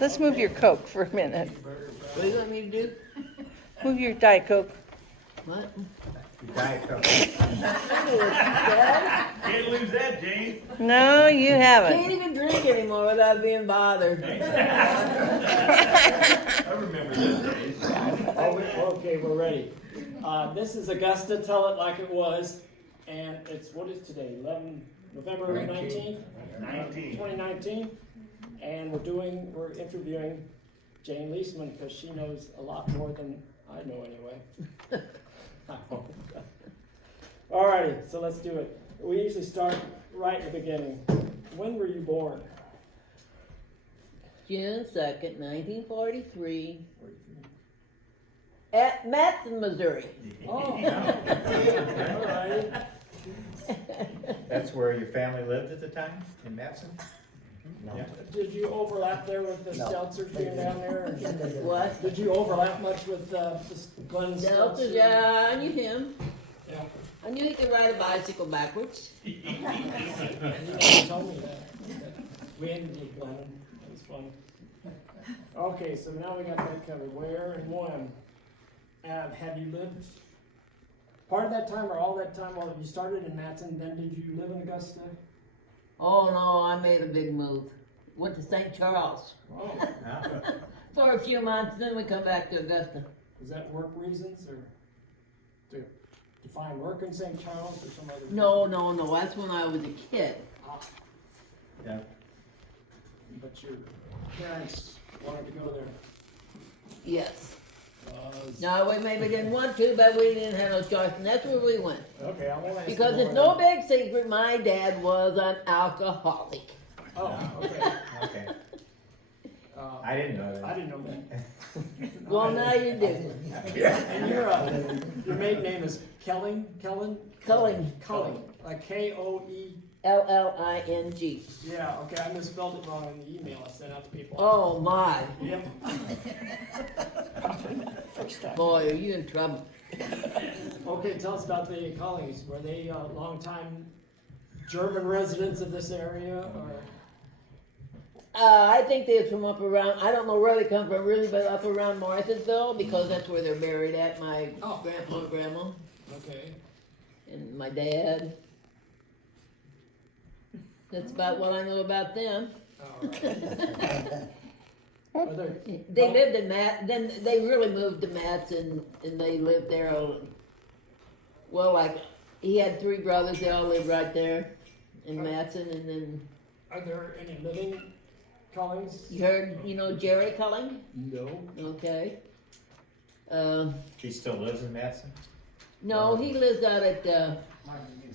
Let's move your Coke for a minute. What do you want me to do? Move your Diet Coke. What? Diet Coke. Can't lose that, Jane. No, you Can't haven't. even drink anymore without being bothered. I remember those days. Okay, we're ready. This is Augusta, Tell It Like It Was, and it's, what is today, November 19th? 2019. And we're interviewing Jane Leesmann because she knows a lot more than I know anyway. I hope. Alrighty, so let's do it. We usually start right at the beginning. When were you born? June 2nd, 1943, at Matson, Missouri. Oh, alright. That's where your family lived at the time, in Matson? No. Yeah. Did you overlap there with the No. Stelzers being down there? or- What? Did you overlap much with Glenn Delta, Stelzer? yeah, I knew him. Yeah. I knew he could ride a bicycle backwards. You never told me that. We ended with Glennon. That was fun. Okay, so now we got that covered. Where and when? Have you lived part of that time or all that time? Well, you started in Matson, then did you live in Augusta? Oh no, I made a big move. Went to St. Charles Oh, for a few months, then we come back to Augusta. was that work reasons or to find work in St. Charles or some other? No, that's when I was a kid. Ah, Yeah. but your parents wanted to go there. Yes. Was- No, we maybe didn't want to, but we didn't have no choice, and that's where we went. Okay, I won't ask you Because it's more. no big secret, my dad was an alcoholic. Oh, okay. Okay, Uh, I didn't know that. I didn't know that. Well, now you do. And your maiden name is Kellen? Culling, Culling, like K-O-E. Lling. Yeah, okay, I misspelled it wrong in the email I sent out to people. Oh my, Yep. boy, are you in trouble. Okay, tell us about the Cullings. Were they long-time German residents of this area, or? I think they're from up around, I don't know where they come from really, but up around Marthansville, because that's where they're buried at, my Oh. grandpa and grandma, Okay. and my dad. That's about what I know about them. All right. Are there, They lived in then they really moved to Matson, and they lived there, well, like, he had 3 brothers, they all lived right there in Matson, and then, are there any living Cullings? you heard, Jerry Culling? No. Okay. He still lives in Matson? No, he lives out at,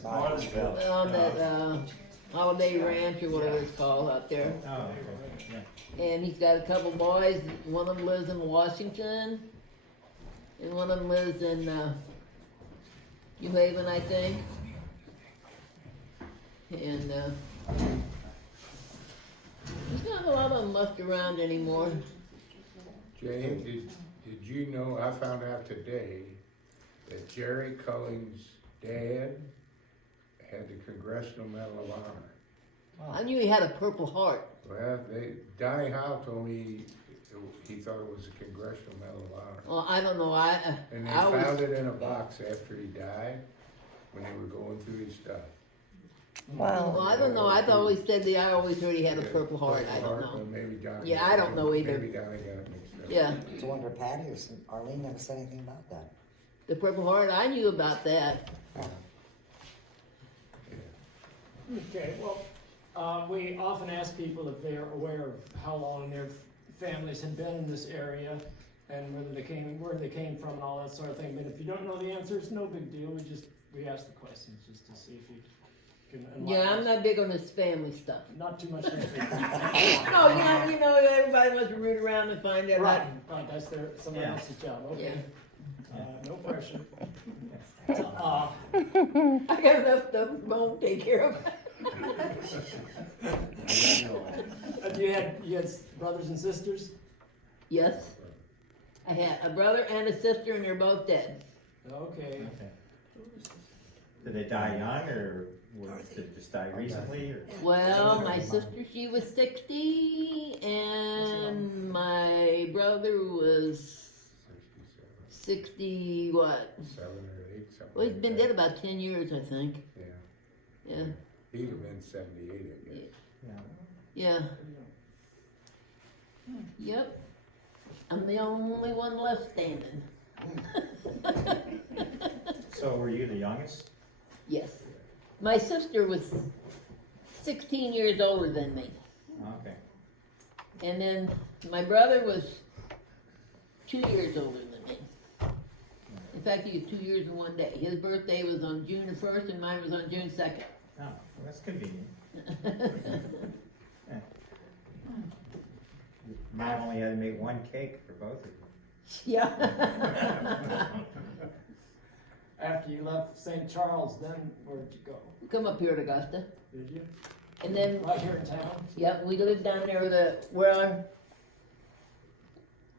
Martinsville. on that, Holiday Ranch or whatever it's called out there. Oh, okay, yeah. And he's got a couple boys, one of them lives in Washington, and one of them lives in, New Haven, I think. And, there's not a lot of them left around anymore. Jane, did you know, I found out today that Jerry Culling's dad had the Congressional Medal of Honor. I knew he had a Purple Heart. Well, Donnie Howe told me he thought it was a Congressional Medal of Honor. Well, I don't know, And they I was, found it in a box after he died, when they were going through his stuff. Wow. well, I don't know, I always heard he had a Purple Heart, I don't Or know. maybe Donnie. Yeah, I don't know either. Maybe Donnie got it mixed up. Yeah, So wonder Patty or Arlene never said anything about that. the Purple Heart, I knew about that. Okay, well, we often ask people if they're aware of how long their families had been in this area and where they came from and all that sort of thing. But if you don't know the answers, no big deal. We ask the questions just to see if you can enlighten Yeah, I'm us. not big on this family stuff. Not too much. Right, No, everybody wants to root around and find out. right, that's someone Yeah. else's job. Yeah. Okay. No pressure. I got enough stuff at home to take care of. You had brothers and sisters? Yes. I had a brother and a sister, and they're both dead. Okay. Okay. Did they die young, or did they just die recently, or? Well, my sister, she was 60, and 60 what? 7 or 8, something. Well, he's like been that. dead about 10 years, I think. Yeah, Yeah, he'd have been 78, I guess. Yeah. yeah. Yep. I'm the only one left standing. So were you the youngest? Yes. My sister was 16 years older than me. Okay. And then my brother was 2 years older than me. In fact, he was 2 years and 1 day. His birthday was on June the 1st and mine was on June 2nd. Oh, well, that's convenient. Mom only had to make one cake for both of you. Yeah. After you left St. Charles, then where'd you go? Come up here to Augusta. Did you? And then, Right here in town? yep, we lived down there where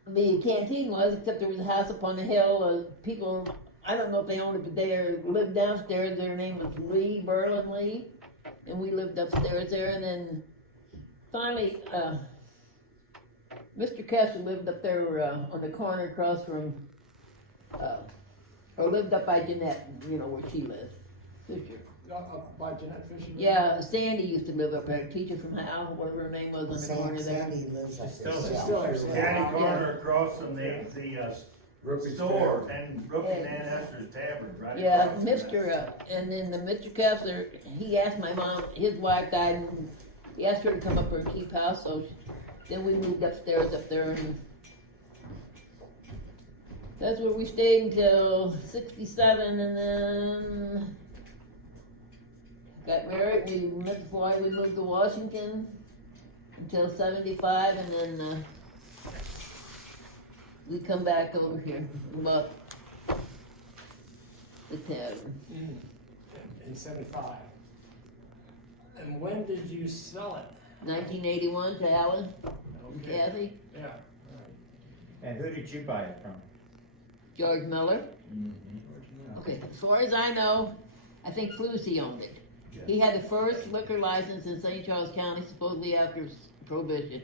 the canteen was, except there was a house up on the hill. People, I don't know if they owned it, but they lived downstairs. Their name was Berlin Lee. And we lived upstairs there. And then finally, Mr. Kessler lived up there on the corner across from, or lived up by Jeanette, you know, where she lives. Fisher. Up by Jeanette Fisher? Yeah, Sandy used to live up there, teacher from Hal, whatever her name was on the corner there. Sandy lives up there. Still She's there. still there. so- County corner across from the Ruby's store Tavern. and Brooke and Ann Hester's Tavern, right? Yeah, across from Mr. And then the Mr. Kessler, he asked my mom, his wife died, and he asked her to come up here and keep house, so then we moved upstairs up there, and that's where we stayed until 67, and then got married. We met before we moved to Washington until 75, and then we come back over here about the tavern. In 75. And when did you sell it? 1981 to Alan and Okay. Kathy, Yeah. And who did you buy it from? George Miller. Okay, as far as I know, I think Flusy owned it. He had the first liquor license in St. Charles County, supposedly after Prohibition.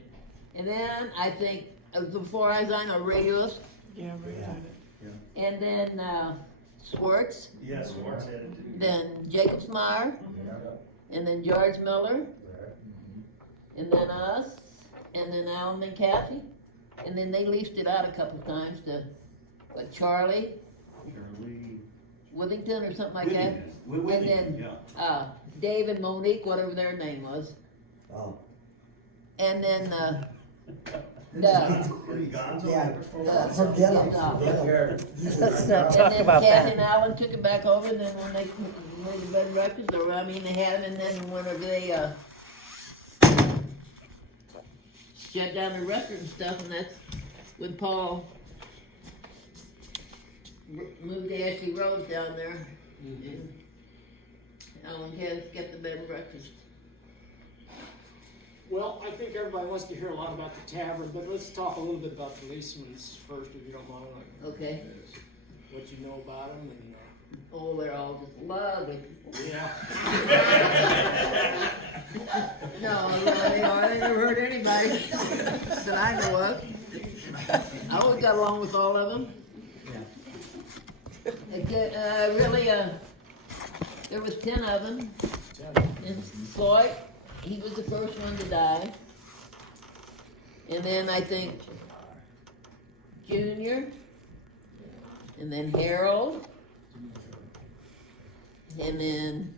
And then I think, as far as I know, Regulus. Yeah, And then Swartz. Yes, Warren's had it too. Then Jacobsmeyer. Yeah, And then George Miller. right. And then us. And then Alan and Kathy. And then they leased it out a couple of times to, Charlie Withington or something like that. And then Dave and Monique, whatever their name was. Oh, And then yeah, forget them. Okay. Let's not and talk then about Kathy that. and Alan took it back over, and then when they made the bed and breakfast, or I mean they had them, and then whenever they shut down the restaurant and stuff, and that's when Paul moved to Ashley Road down there. And Alan kept the bed and breakfast. Well, I think everybody wants to hear a lot about the tavern, but let's talk a little bit about the Leesmans first, if you don't mind, like Okay. what you know about them and. Oh, they're all just lovely. Yeah. No, they are. I never hurt anybody that I know of. I always got along with all of them. Really, there was 10 of them. And Floyd, he was the first one to die. And then I think Junior, and then Harold, and then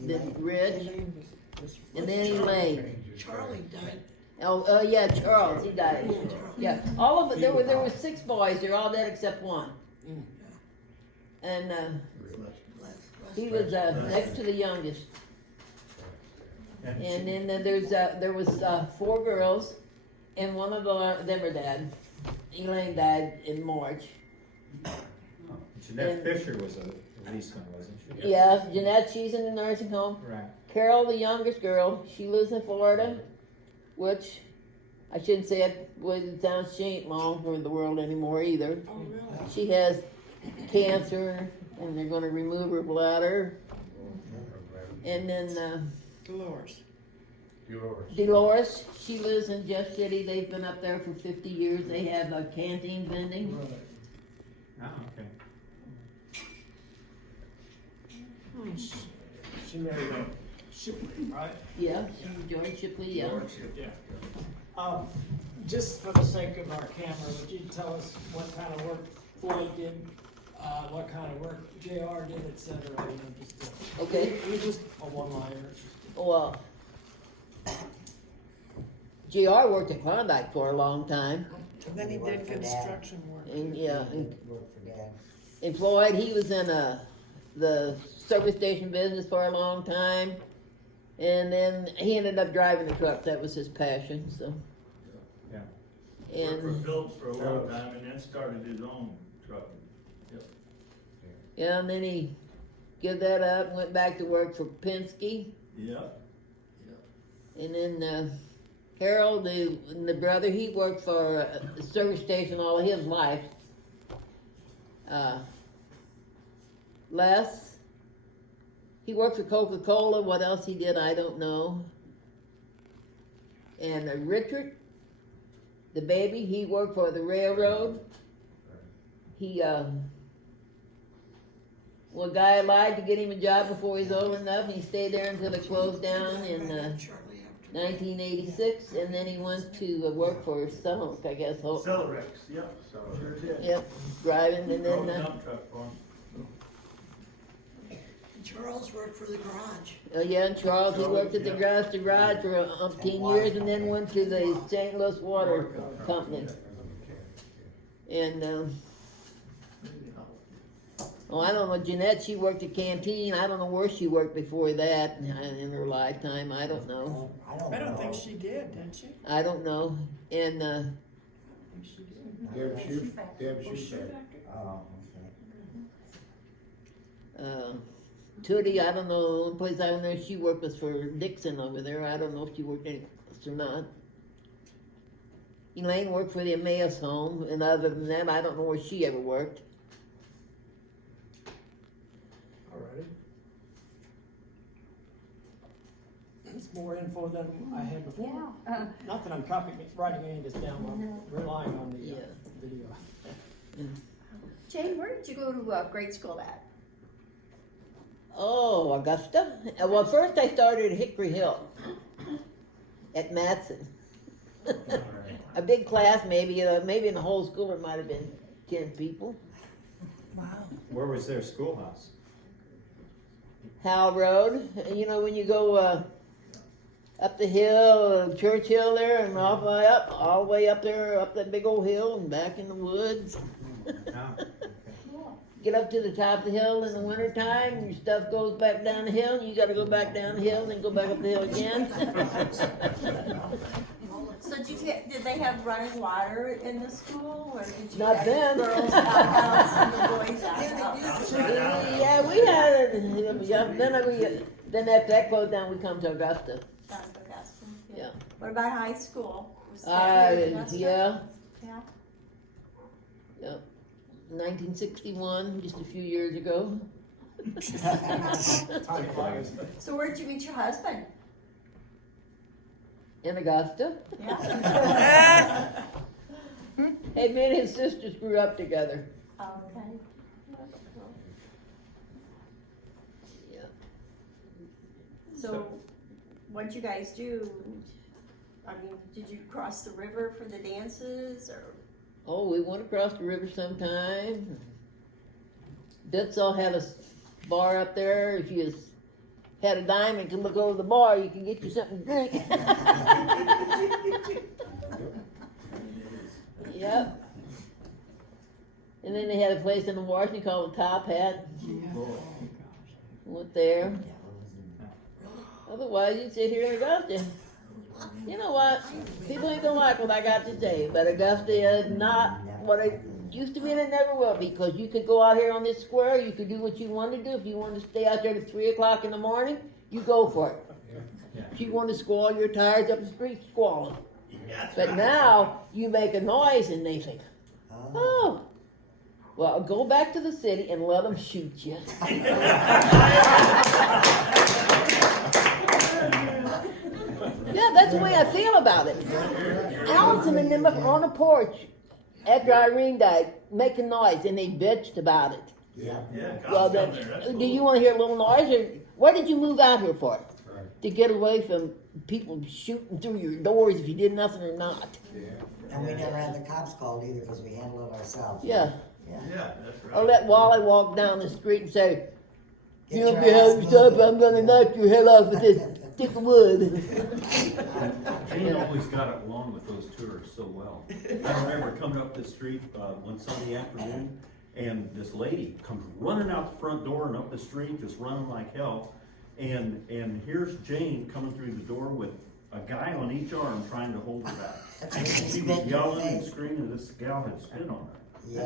then Rich, and then Elaine. Charlie died. Oh, yeah, Charles, he died. Yeah, all of it. There were 6 boys. They're all dead except one. And he was next to the youngest. And then there was 4 girls, and one of them are dead. Elaine died in March. Jeanette Fisher was a Leesmann, wasn't she? Yeah, Jeanette, she's in the nursing home. Right. Carol, the youngest girl, she lives in Florida, which I shouldn't say it, it sounds she ain't long for the world anymore either. Oh, really? She has cancer, and they're going to remove her bladder. And then Dolores. Dolores, she lives in Jeff City. They've been up there for 50 years. They have a canteen vending. Oh, okay. She married a Shipley, right? Yeah, she's George Shipley, yeah. Yeah. Just for the sake of our camera, would you tell us what kind of work Floyd did, what kind of work JR did, et cetera? You know, just Okay. just a one-liner. Well, JR worked at Klondike for a long time. And then he did construction work. And yeah, Worked for Dad. and Floyd, he was in the service station business for a long time. And then he ended up driving the truck. That was his passion, so. Yeah. Worked for And, Phillips for a long time and then started his own truck. yeah, and then he gave that up and went back to work for Penske. Yep. And then Harold, the brother, he worked for the service station all of his life. Les, he worked for Coca-Cola. What else he did, I don't know. And Richard, the baby, he worked for the railroad. He, well, a guy lied to get him a job before he was old enough, and he stayed there until it closed down in Shortly after. 1986, and then he went to work for Sunk, I guess. Celerex, yep, sure did. Yep, driving, and Drove a then, dump truck for him. Charles worked for the garage. yeah, and Charles, he worked at the garage for umpteen years, and then went to the St. Louis Water Company. And, oh, I don't know, Jeanette, she worked at Canteen. I don't know where she worked before that in her lifetime. I don't know. I don't know. I don't think she did she? I don't know. And, I think she did. Deb Schuffer. Oh, okay. Tootie, I don't know, the only place I know she worked was for Dixon over there. I don't know if she worked any place or not. Elaine worked for the Emmaus home, and other than that, I don't know where she ever worked. Alrighty. It's more info than I had before. Not that I'm writing any of this down, I'm relying on the Yeah. video. Jane, where did you go to grade school at? Oh, Augusta? Well, first I started at Hickory Hill at Matson. A big class, maybe in the whole school there might have been 10 people. Wow. Where was their schoolhouse? Howell Road, you know, when you go up the hill, Church Hill there, and all the way up there, up that big old hill and back in the woods. Oh, okay. Get up to the top of the hill in the wintertime, your stuff goes back down the hill, and you gotta go back down the hill, then go back up the hill again. So did they have running water in the school, or did you Not have then. girls outhouse and the boys outhouse? Yeah, we had it, yeah, then after that closed down, we come to Augusta. Down to Augusta, Yeah. What about high school? Was that here in Augusta? Yeah, Yeah. yeah. 1961, just a few years ago. Time flies. So where'd you meet your husband? In Augusta. Yeah. Hey, me and his sisters grew up together. Okay. That's cool. Yeah. So, what'd you guys do? I mean, did you cross the river for the dances, or? Oh, we went across the river sometime. Bitzel had a bar up there. If you had a dime and could look over the bar, you could get you something to drink. Yep. And then they had a place in Washington called the Top Hat. Went there. Otherwise, you'd sit here in Augusta. You know what? People ain't gonna like what I got to say, but Augusta is not what it used to be, and it never will be, because you could go out here on this square, you could do what you wanted to do. If you wanted to stay out there to 3 o'clock in the morning, you go for it. Yeah. If you want to squall your tires up the street, squall them. But now, you make a noise and they think, oh, well, go back to the city and let them shoot you. Yep. that's the way I feel about it. Allison and them up on the porch after Irene died, making noise, and they bitched about it. Yeah. Yeah, Well, cops then, down there, that's do cool. you want to hear a little noise, or what did you move out here for? Right. To get away from people shooting through your doors if you did nothing or not. Yeah. And we never had the cops called either because we handled it ourselves. Yeah. Yeah. Yeah, that's right. Or let Wally walk down the street and say, Get "You don't your behave ass yourself, moving." I'm gonna knock your head off with this stick of wood." Jane always got it along with those tourists so well. I remember coming up the street one Sunday afternoon, and this lady comes running out the front door and up the street, just running like hell. And here's Jane coming through the door with a guy on each arm trying to hold her back. She was yelling and screaming, this gal had spit on her. Yes.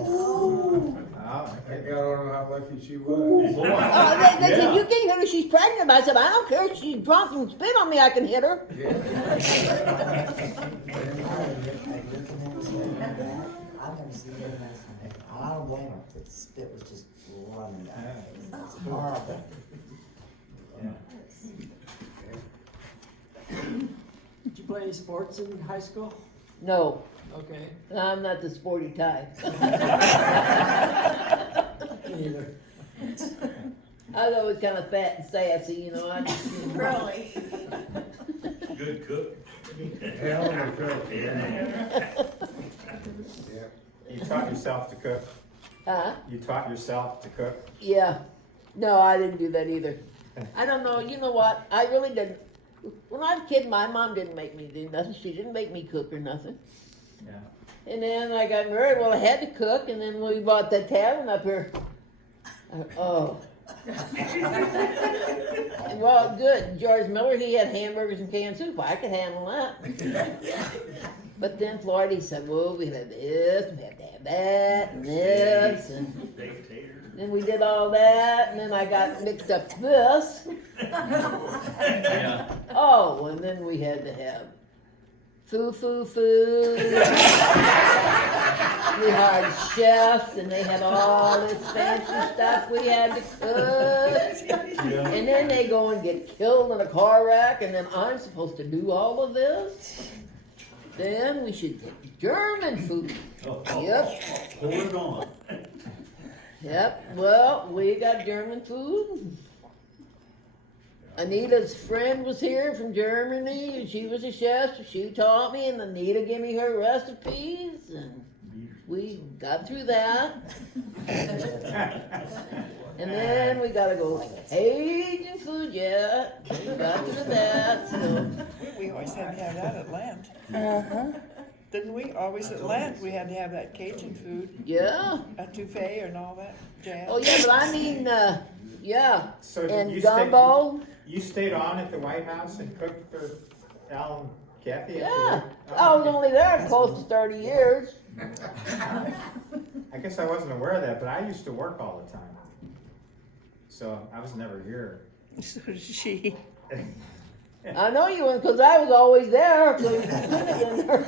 That gal don't know how lucky she was. Boy, They said, yeah. "You can't hit her, she's pregnant." I said, "I don't care if she's drunk and spit on me, I can hit her." Yeah. I've never seen it. I don't blame her. The spit was just running down. It's horrible. Did you play any sports in high school? No, Okay. I'm not the sporty type. Me neither. I was always kind of fat and sassy, you know. I just, Really? Good cook. Hell of a cook, yeah. Yeah. You taught yourself to cook? huh? You taught yourself to cook? Yeah. No, I didn't do that either. I don't know. You know what? I really didn't. When I was a kid, my mom didn't make me do nothing. She didn't make me cook or nothing. Yeah. And then I got married. Well, I had to cook. And then we bought that tavern up here. Oh. Well, good. George Miller, he had hamburgers and canned soup. I could handle that. But then Floyd, he said, well, we have this, we have to have that, and this, and Baked taters. then we did all that, and then I got mixed up with this. Yeah. Oh, and then we had to have food. We hired chefs, and they had all this fancy stuff we had to cook. And then they go and get killed in a car wreck, and then I'm supposed to do all of this. Then we should get German food. Oh, Yep, pour it on. yep. Well, we got German food. Anita's friend was here from Germany, and she was a chef, so she taught me, and Anita gave me her recipes, and we got through that. And then we gotta go Cajun food, yeah. We got through that, so. We always had to have that at land. Uh-huh. Didn't we? Always at land, we had to have that Cajun food, Yeah. a touffee and all that jazz. Oh, yeah, but I mean, yeah. So And you gumbo. You stayed on at the White House and cooked for Al and Kathy? Yeah. I was only there close to 30 years. I guess I wasn't aware of that, but I used to work all the time. So I was never here. So she. I know you weren't, because I was always there. So you couldn't have been there.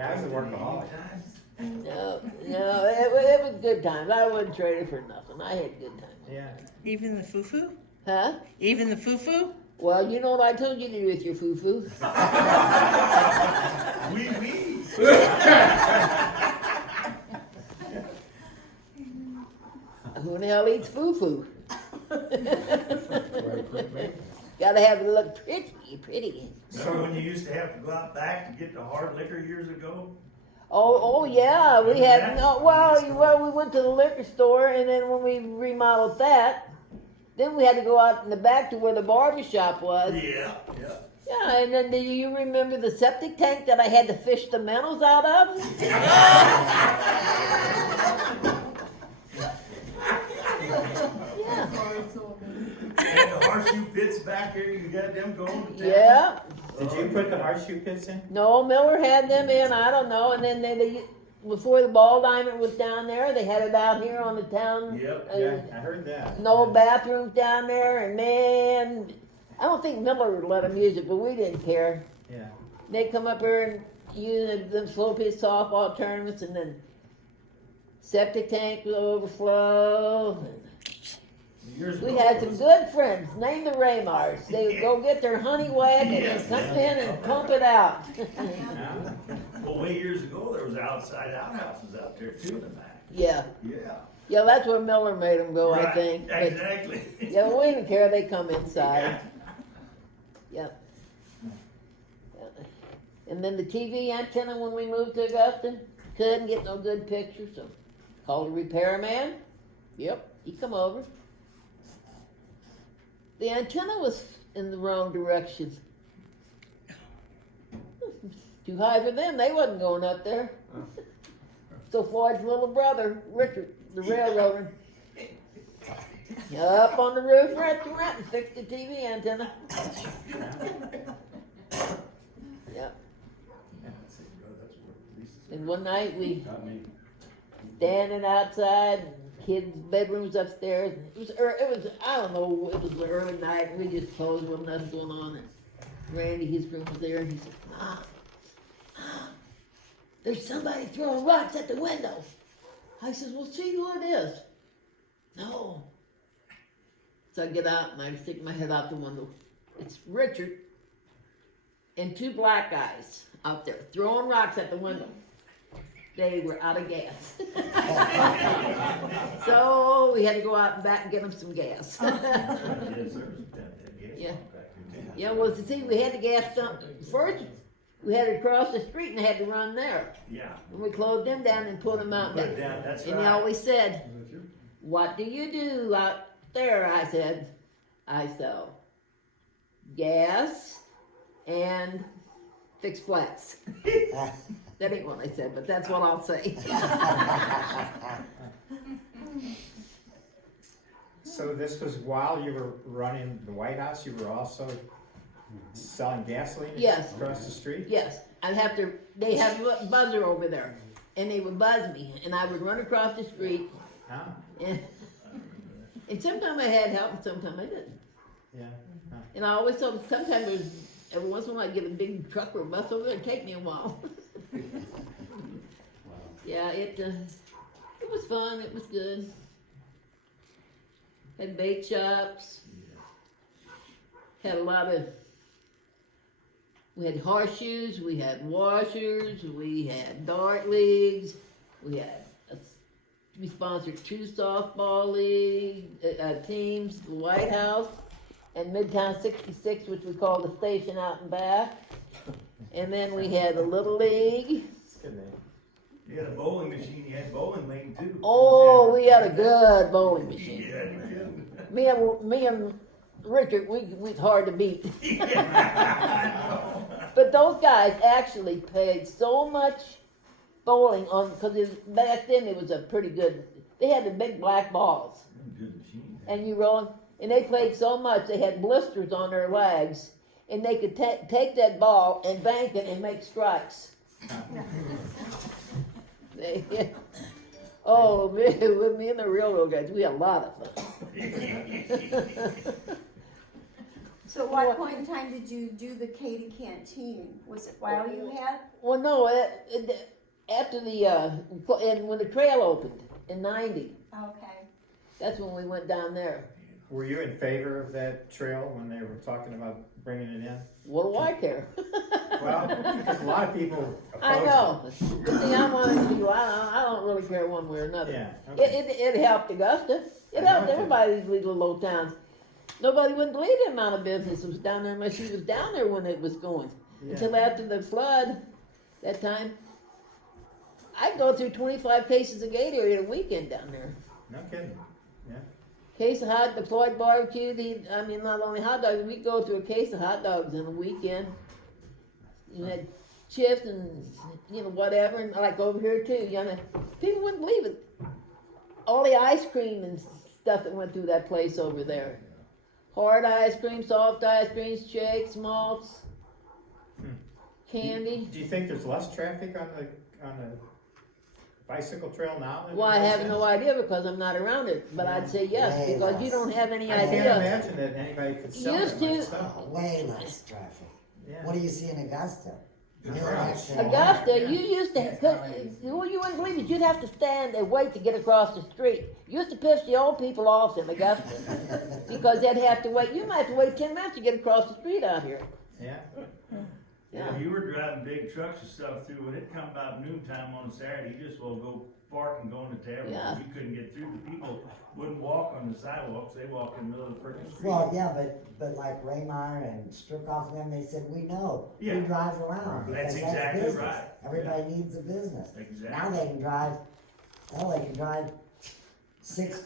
I was a workaholic. No, it was good times. I wouldn't trade it for nothing. I had good times. Yeah. Even the fufu? Huh? Even the fufu? Well, you know what I told you to do with your foo-foo? Wee wee. Who in the hell eats foo-foo? Well, quick, mate. Gotta have it look pretty. Remember when you used to have to go out back to get the hard liquor years ago? Oh yeah, we had no. Well, we went to the liquor store, and then when we remodeled that, then we had to go out in the back to where the barber shop was. Yeah. Yeah, and then do you remember the septic tank that I had to fish the minnows out of? Yeah. And the horseshoe pits back there, you got them going to town? Yeah. Did you put the horseshoe pits in? No, Miller had them in. I don't know. And then they before the ball diamond was down there, they had it out here on the town. Yep. Yeah, I heard that. No bathrooms down there, and man, I don't think Miller would let them use it, but we didn't care. Yeah. They come up here and use them slow pitch softball tournaments, and then septic tank will overflow. And Years We ago, had it some was- good friends, named the Raymars. They would go get their honey wagon and come in and pump it out. Well, way years ago, there was outside outhouses out there too in the back. Yeah, Yeah. yeah, that's where Miller made them go, I Right, think. But, Exactly. yeah, we didn't care, they come inside. Yep. Yeah. And then the TV antenna when we moved to Augusta, couldn't get no good picture, so called a repairman. Yep, he come over. The antenna was in the wrong direction. Too high for them, they wasn't going up there. So Floyd's little brother, Richard, the railroader, up on the roof, rent and fixed the TV antenna. Yep. And one night we standing outside, kids' bedrooms upstairs. It was I don't know. It was the early night. And we just closed. Wasn't nothing going on. And Randy, his room was there, and he said, "Mom, there's somebody throwing rocks at the window." I said, "Well, see who it is." No. So I get out and I stick my head out the window. It's Richard and two black guys out there throwing rocks at the window. They were out of gas. So we had to go out and back and get them some gas. Yeah. Yeah, well, see, we had the gas dump. First, we had to cross the street and had to run there. Yeah. And we closed them down and put them out Put there. it down, that's And right. they always said, "What do you do out there?" I said, "I sell gas and fix flats." That ain't what I said, but that's what I'll say. So this was while you were running the White House, you were also selling gasoline Yes. across the street? Yes, I'd have to, they have a buzzer over there, and they would buzz me, and I would run across the street, Huh? and sometimes I had help, and sometimes I didn't. Yeah. Huh. And I always thought sometimes there's, every once in a while I'd get a big truck or a bus over there, it'd take me a while. Yeah, it was fun, it was good. Had bait shops, had a lot of, we had horseshoes, we had washers, we had dart leagues, we sponsored 2 softball league teams, the White House, and Midtown 66, which we called the station out and back. And then we had a little league. It's a good name. You had a bowling machine, you had bowling lane too. Oh, we had a good bowling machine. Yeah, you did. Me and Richard, we was hard to beat. But those guys actually paid so much bowling on, because back then it was a pretty good, they had the big black balls. Good machine. And you roll, and they played so much, they had blisters on their legs, and they could take that ball and bank it and make strikes. Oh, me and the railroad guys, we had a lot of fun. So what point in time did you do the Katy Canteen? Was it while you had? Well, no, after and when the trail opened in '90, Okay. that's when we went down there. Were you in favor of that trail when they were talking about bringing it in? What do I care? Well, because a lot of people oppose I know. See, I'm one of these people, I don't really care one way or it. another. Yeah. Okay. It helped Augusta. It helped everybody in these little old towns. Nobody wouldn't believe the amount of business was down there unless she was down there when it was going. Yeah. Until after the flood, that time, I'd go through 25 cases of Gatorade a weekend down there. No kidding. Yeah. Case of the Floyd barbecue, not only hot dogs, we'd go through a case of hot dogs in a weekend. You had chips and, whatever, and like over here too, people wouldn't believe it. All the ice cream and stuff that went through that place over there. Hard ice cream, soft ice creams, shakes, malts, candy. Do you think there's less traffic on the bicycle trail now? than Well, I there was have no then? idea because I'm not around it, but I'd say yes, Way because you less. don't have any I can't idea. imagine that anybody could sell Used that much to- stuff. Way less traffic. Yeah. What do you see in Augusta? Augusta, you used to, well, you wouldn't believe it, you'd have to stand and wait to get across the street. You used to piss the old people off in Augusta, because they'd have to wait, you might have to wait 10 minutes to get across the street out here. Yeah. Yeah, you were driving big trucks and stuff through, when it come about noontime on Saturday, you just will go park and go in the tavern. Yeah. You couldn't get through, the people wouldn't walk on the sidewalks, they walked in the middle of the freaking street. Well, yeah, but like Raymar and Strickoff and them, they said, we know, Yeah. we drive around. That's because exactly business. right. Everybody needs a business. Exactly. Now they can drive, six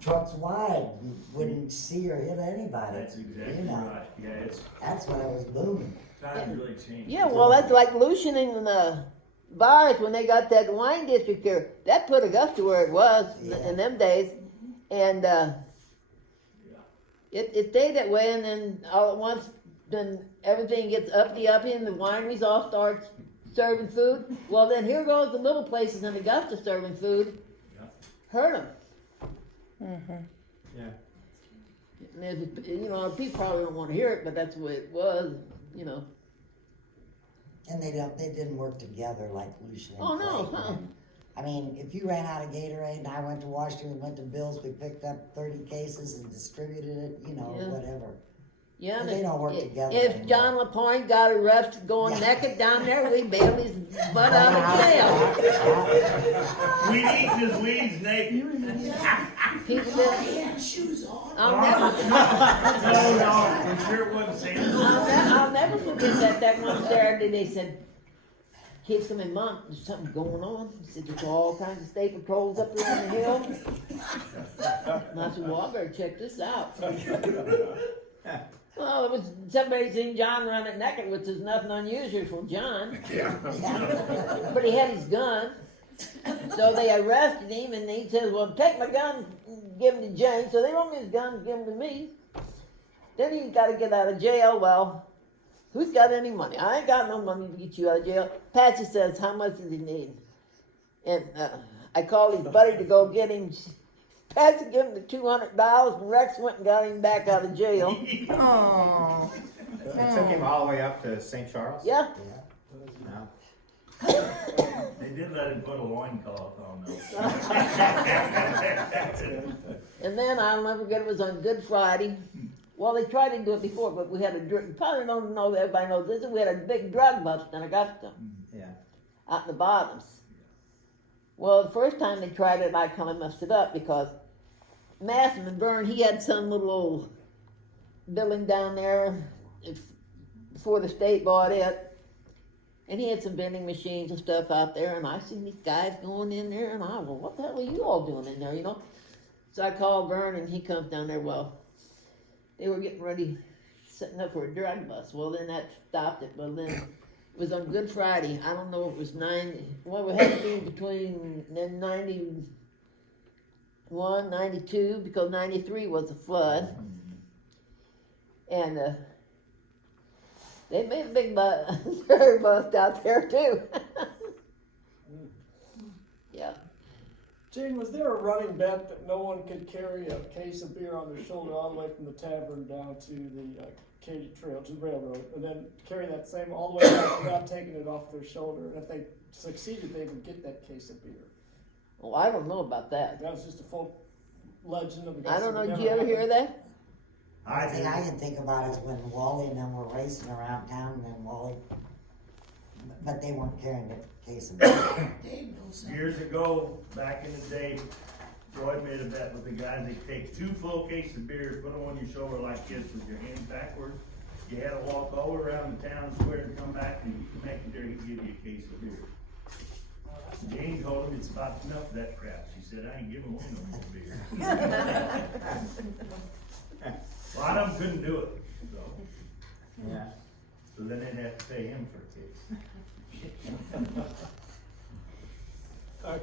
trucks wide, you wouldn't see or hit anybody. That's exactly You know, right, yeah, it's, that's when it was booming. times really changed. Yeah, well, that's like Lucian and bars when they got that wine district there. That put Augusta where it was in them days, and it stayed that way. And then all at once, then everything gets uppity, and the wineries all start serving food. Well, then here goes the little places in Augusta serving food. Yeah. Hurt them. Yeah. And you know, people probably don't want to hear it, but that's the way it was. You know. And they didn't work together like Lucian and Oh, no, Clayton. huh. I mean, if you ran out of Gatorade and I went to Washington and went to Bill's, we picked up 30 cases and distributed it, you know, Yeah. whatever. Yeah, and They don't work together If anymore. John LaPointe got arrested going naked down there, we bailed his butt out of jail. We eat his weeds naked. People did. I'll No, I'm sure it wasn't Santa. I'll never forget that one Saturday they said, kids come in, Mom, there's something going on. He said, there's all kinds of state patrols up there on the hill. And I said, well, I better check this out. Well, it was somebody seen John running naked, which is nothing unusual for John. Yeah. But he had his gun. So they arrested him, and he says, well, take my gun, give him to James. So they want me his gun, give him to me. Then he got to get out of jail. Well, who's got any money? I ain't got no money to get you out of jail. Patsy says, how much does he need? And I called his buddy to go get him. Patsy gave him the $200, and Rex went and got him back out of jail. Oh. It took him all the way up to St. Charles? Yeah. No. They did let him put a loincloth on though. And then I'll never forget, it was on Good Friday. Well, they tried to do it before, but we had you probably don't know, everybody knows this, we had a big drug bust in Augusta, Yeah. out in the bottoms. Well, the first time they tried it, I kind of messed it up because Massman Byrne, he had some little old building down there before the state bought it. And he had some vending machines and stuff out there, and I seen these guys going in there, and I well, what the hell are you all doing in there, you know? So I called Vern, and he comes down there. Well, they were getting ready, setting up for a drug bust. Well, then that stopped it. Well, then it was on Good Friday. I don't know if it was well, it had to be between then 91, 92, because 93 was the flood. And they made a big bust out there too. Yeah. Gene, was there a running bet that no one could carry a case of beer on their shoulder all the way from the tavern down to the Katy Trail, to the railroad, and then carry that same all the way back without taking it off their shoulder? And if they succeeded, they would get that case of beer. Well, I don't know about that. That was just a folk legend of I don't know. Augusta. Did you ever hear that? The thing I can think about is when Wally and them were racing around town, and then Wally, but they weren't carrying a case of beer. Years ago, back in the day, Floyd made a bet with the guys, they take 2 full cases of beer, put them on your shoulder like this with your hands backwards. You had to walk all around the town square and come back, and you can make it there, he'd give you a case of beer. Jane told him it's about enough of that crap. She said, I ain't giving one no more beer. A lot of them couldn't do it, so. Yeah. So then they'd have to pay him for a case.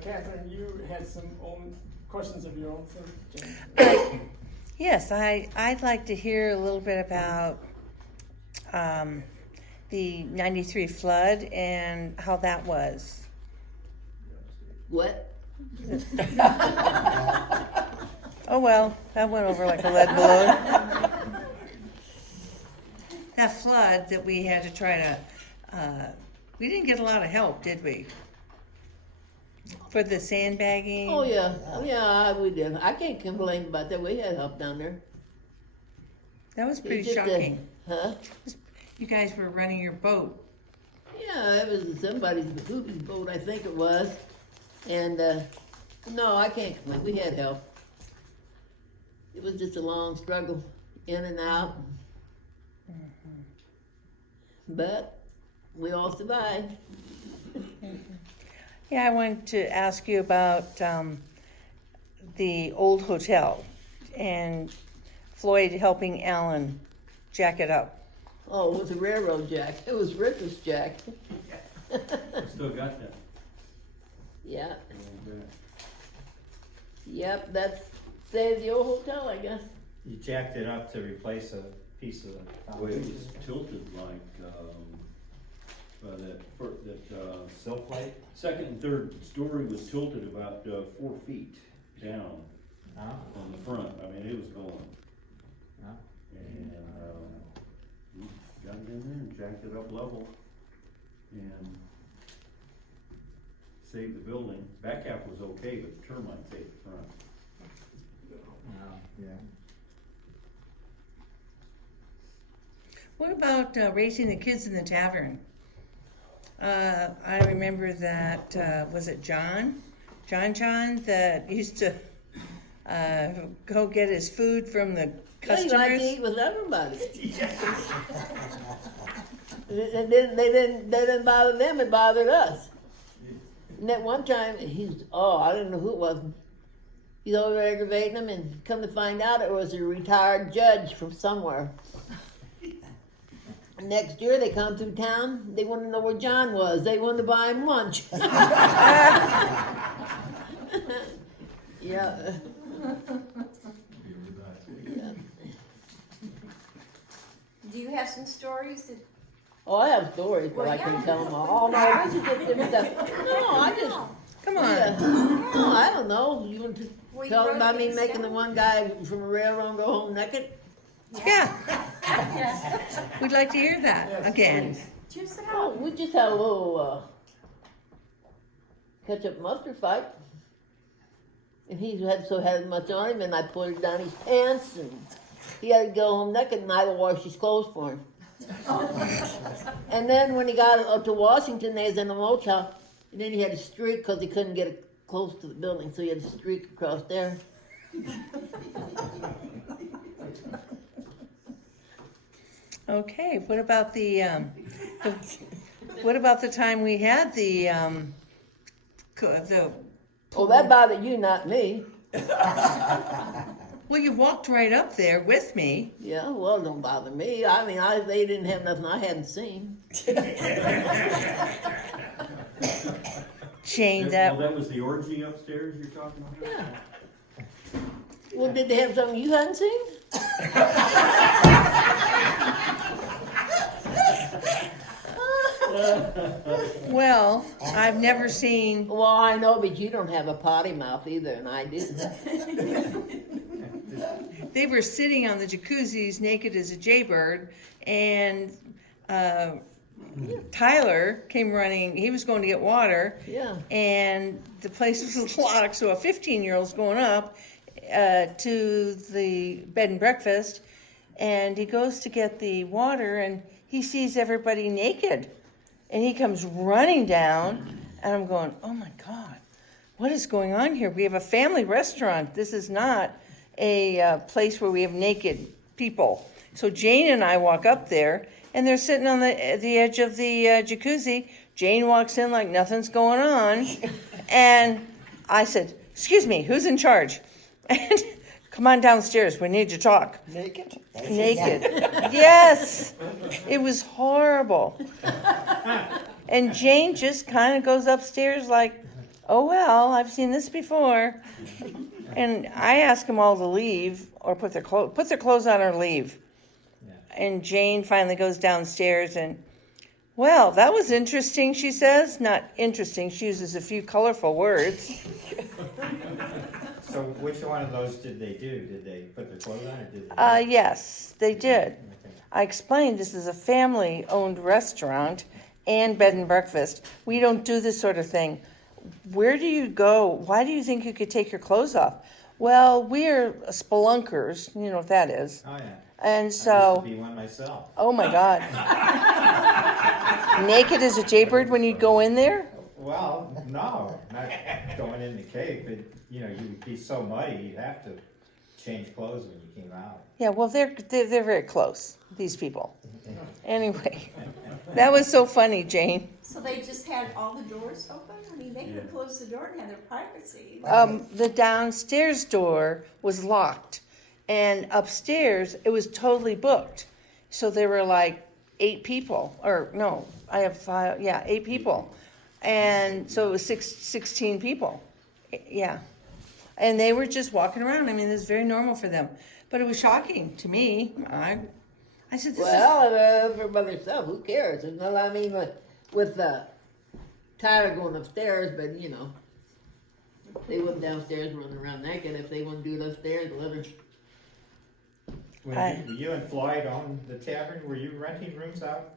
Catherine, you had some own questions of your own for Jane. Yes, I'd like to hear a little bit about the 93 flood and how that was. What? Oh well, that went over like a lead balloon. that flood that we had to try to, we didn't get a lot of help, did we? For the sandbagging? Oh, yeah, we did. I can't complain about that. We had help down there. That was pretty It's just, shocking. Huh? You guys were running your boat. Yeah, it was somebody's Hoopy's boat, I think it was. And, no, I can't complain. We had help. It was just a long struggle, in and out. But we all survived. Yeah, I wanted to ask you about the old hotel and Floyd helping Alan jack it up. Oh, it was a railroad jack. It was Rick's jack. Still got that. Yeah. Yep, that's saved the old hotel, I guess. You jacked it up to replace a piece of the Well, it foundation. was tilted like, Sill plate? second and third story was tilted about 4 feet down Oh, on the front. I mean, it was going. oh. And, we got it in there and jacked it up level and saved the building. Back half was okay, but the termites ate the front. Oh, yeah. What about raising the kids in the tavern? I remember that, was it John? John that used to go get his food from the Yeah, he liked to customers? eat with everybody. They didn't bother them, it bothered us. And that one time, I don't know who it was. He's over there aggravating them, and come to find out it was a retired judge from somewhere. Next year they come through town, they wanted to know where John was. They wanted to buy him lunch. Yeah. Do you have some stories that? Oh, I have stories, but I can't tell them all. Oh, no, this is just different stuff. No, I just, Come on. no, I don't know. You want to Well, you tell wrote about me things making the down? one guy from a railroad go home naked? Yeah. We'd like to hear that again. Just Oh, out. we just had a little, ketchup mustard fight. And he had much on him, and I pulled down his pants, and he had to go home naked, and I would wash his clothes for him. And then when he got up to Washington, they was in a motel, and then he had a streak because he couldn't get it close to the building, so he had a streak across there. Okay, what about the what about the time we had the Oh, that bothered you, not me. well, you walked right up there with me. Yeah, well, it don't bother me. I mean, they didn't have nothing I hadn't seen. Jane, Well, that was the orgy upstairs you're talking about? Yeah. Well, did they have something you hadn't seen? well, I've never seen. Well, I know, but you don't have a potty mouth either, and I do. They were sitting on the jacuzzis naked as a jaybird, and Tyler came running. He was going to get water, Yeah. and the place was locked. So a 15-year-old's going up to the bed and breakfast, and he goes to get the water, and he sees everybody naked, and he comes running down, and I'm going, oh my God, what is going on here? We have a family restaurant. This is not a place where we have naked people. So Jane and I walk up there, and they're sitting on the edge of the jacuzzi. Jane walks in like nothing's going on, and I said, excuse me, who's in charge? And come on downstairs, we need to talk. Naked? Naked. Yes. It was horrible. And Jane just kind of goes upstairs like, oh, well, I've seen this before. And I ask them all to leave or put their clothes on or leave. And Jane finally goes downstairs and, well, that was interesting, she says. Not interesting. She uses a few colorful words. So which one of those did they do? Did they put their clothes on or did they? Yes, they did. Okay. I explained this is a family-owned restaurant and bed and breakfast. We don't do this sort of thing. Where do you go? Why do you think you could take your clothes off? Well, we're spelunkers, you know what that is. Oh, yeah. And I used so, to be one myself. oh my God. Naked as a jaybird when you go in there? Well, no, not going in the cave, but, you know, you'd be so muddy, you'd have to change clothes when you came out. Yeah, well, they're very close, these people. Anyway, that was so funny, Jane. So they just had all the doors open? I mean, they could close the door and have their privacy. The downstairs door was locked, and upstairs it was totally booked. So there were like 8 people, or no, I have 5, 8 people. And so it was 16 people, yeah. And they were just walking around. I mean, it was very normal for them. But it was shocking to me. I said, this Well, for by themselves, who cares? And, well, I mean, with Tyler going upstairs, but you know, they went downstairs running around naked. If they want to do it upstairs, let her. When you and Floyd owned the tavern, were you renting rooms out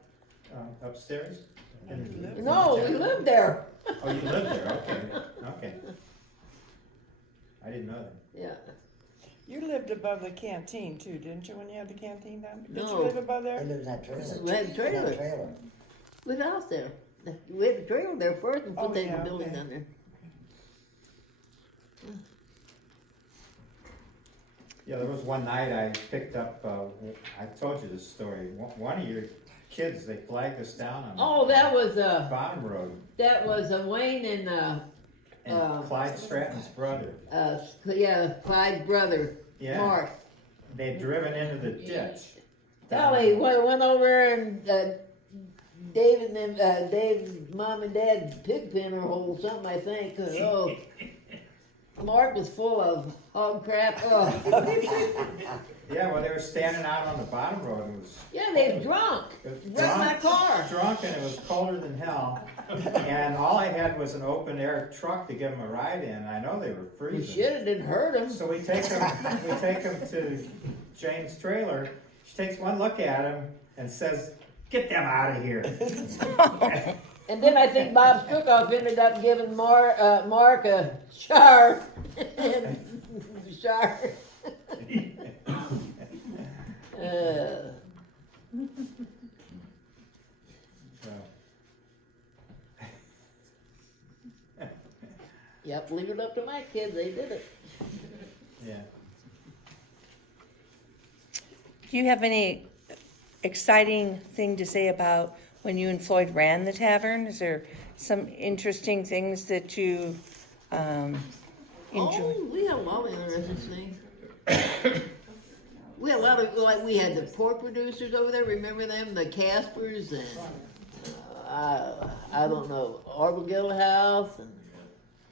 upstairs? No, we lived there. Oh, you lived there, okay. I didn't know that. Yeah. You lived above the canteen too, didn't you, when you had the canteen down? Did No. you live above They there? live in that trailer. We had a trailer. That trailer. Live out there. We had the trailer there first and put Oh, that yeah, building okay. down there. Yeah, there was one night I picked up, I told you this story, one of your kids, they flagged us down on Oh, that was Bottom Road, Wayne and and Clyde Stratton's brother. Clyde's brother, Yeah. Mark. They'd driven into the ditch. Golly, went over and Dave's mom and dad pig pen or hole something, I think. Oh, Mark was full of hog crap. Oh. Yeah, well, they were standing out on the bottom road, and it was Yeah, they was drunk. Wrecked my car. drunk, and it was colder than hell. And all I had was an open air truck to give them a ride in. I know they were You freezing. should have didn't hurt him. So we take them to Jane's trailer. She takes one look at him and says, "Get them out of here." And then I think Bob Strookoff ended up giving Mark a shower. Shower. So, Yep, leave it up to my kids. They did it. yeah. Do you have any exciting thing to say about when you and Floyd ran the tavern? Is there some interesting things that you enjoy? Oh, we had a lot of interesting things. We had a lot of, like, we had the pork producers over there, remember them? The Caspers and, I don't know, Arbuckle House and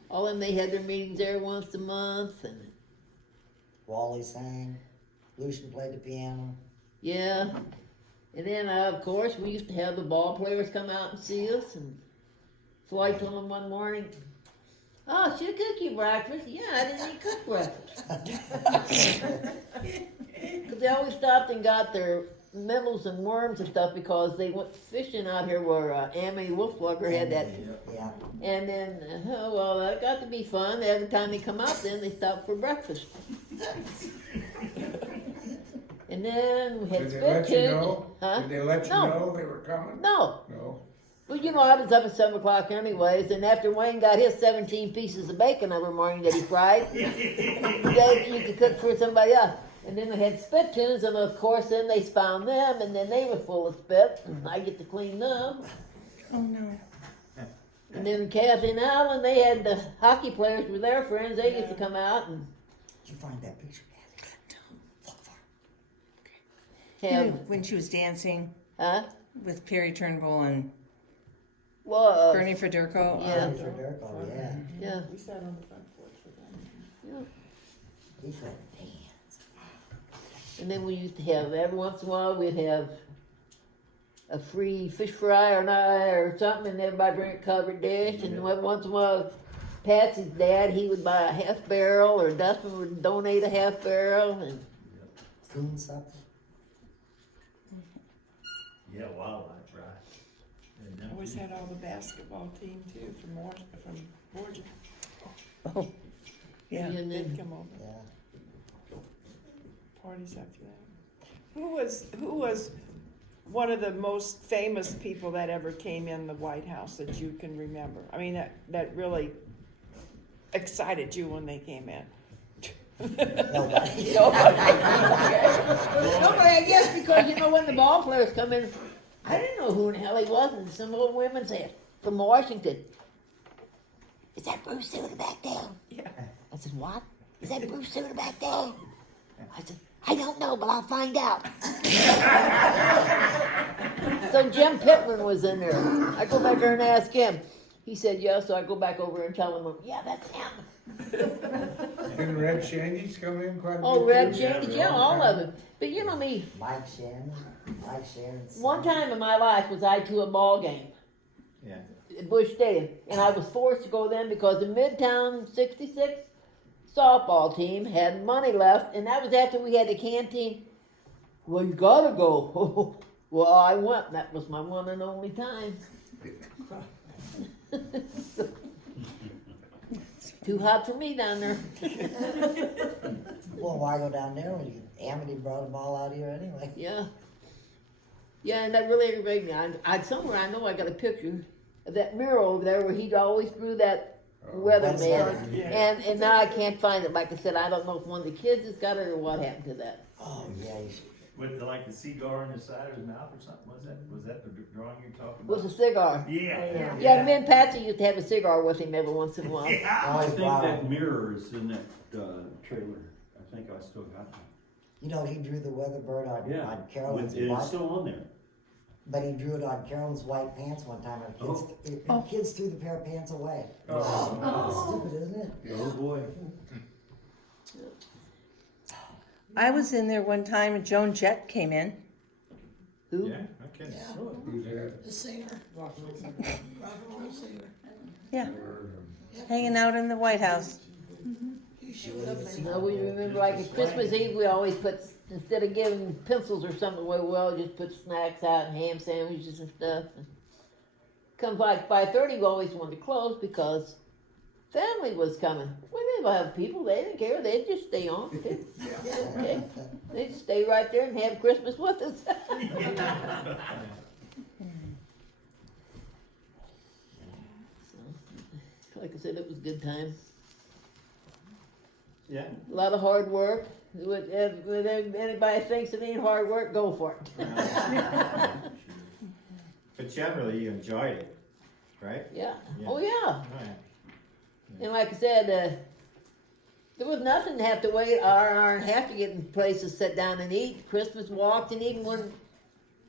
all them, they had their meetings there once a month and, Wally sang. Lucian played the piano. yeah. And then, of course, we used to have the ball players come out and see us and Floyd told them one morning, "Oh, should I cook you breakfast?" "Yeah, I didn't even cook breakfast." Because they always stopped and got their minnows and worms and stuff because they went fishing out here where Amy Wolfwalker had that. Yeah. And then, that got to be fun. Every time they come out, then they stopped for breakfast. And then we had Did they let you spit know? Huh? Did they let you No. know they were coming? No. No. Well, you know, I was up at 7 o'clock anyways, and after Wayne got his 17 pieces of bacon every morning that he fried, then you could cook for somebody else. And then we had spit tunes, and of course, then they found them, and then they were full of spit, and I get to clean them. Oh, no. And then Kathy and Alan, they had the hockey players were their friends. They used to come out and Did you find that picture? have, When she was dancing huh? with Perry Turnbull and Well, Bernie Federico. yeah. For Dirko, yeah. Yeah. We sat on the front porch with them. He said, And then we used to have, every once in a while, we'd have a free fish fry or something, and everybody bring a covered dish. And every once in a while, Patsy's dad, he would buy a half barrel, or Dustin would donate a half barrel. And coon supper. Yeah, wildlife, right. And them Always too. had all the basketball team too from Georgia. Oh, yeah. And They'd then, come over, Yeah. parties after that. Who was one of the most famous people that ever came in the White House that you can remember? I mean, that really excited you when they came in. Nobody. nobody, I guess, because you know when the ball players come in, I didn't know who in the hell he was, and some old women said from Washington, "Is that Bruce Sutter back there?" Yeah. I said, "What? Is that Bruce Sutter back there?" I said, "I don't know, but I'll find out." So Jim Pittman was in there. I go back there and ask him. He said, "Yeah." So I go back over and tell him, "Yeah, that's him." Didn't Red Shandy's come in quite a bit? Oh, Red too? Shandy, yeah, all of them. But you know me, Mike Shannon. one time in my life was I to a ball game. Yeah. At Bush Stadium, and I was forced to go then because the Midtown '66 softball team had money left, and that was after we had the canteen. Well, you gotta go. Well, I went. That was my one and only time. Too hot for me down there. Well, why go down there when Amity brought them all out here anyway? Yeah. Yeah, and that really aggravated me. Somewhere I know I got a picture of that mural over there where he always drew that weatherman. Yeah. And now I can't find it. Like I said, I don't know if one of the kids has got it or what happened to that. Oh, yeah. You should. With like the cigar in the side of his mouth or something, was that the drawing you're talking It was about? a cigar. Yeah. Yeah, me and Patsy used to have a cigar with him every once in a while. Yeah. I Always think brought that 'em. mirror is in that, trailer. I think I still got that. You know, he drew the weather bird on Yeah, Carolyn's it's bark, still on there. but he drew it on Carolyn's white pants one time, and kids threw the pair of pants away. Oh. Stupid, isn't it? Oh, boy. I was in there one time and Joan Jett came in. Who? Yeah, okay. Who's that? The singer, rock and roll singer. Yeah, hanging out in the White House. He showed up and No, we remember like at Christmas Eve, we always put, instead of giving pencils or something away, we all just put snacks out and ham sandwiches and stuff. And come by 5:30, we always wanted to close because family was coming. We didn't have people, they didn't care, they'd just stay on. Okay. They'd stay right there and have Christmas with us. Like I said, it was a good time. Yeah. A lot of hard work. If anybody thinks it ain't hard work, go for it. But generally, you enjoyed it, right? Yeah. Yeah. Oh, yeah. Oh, yeah. And like I said, there was nothing to have to wait an hour and a half to get in places to sit down and eat. Christmas walked, and even when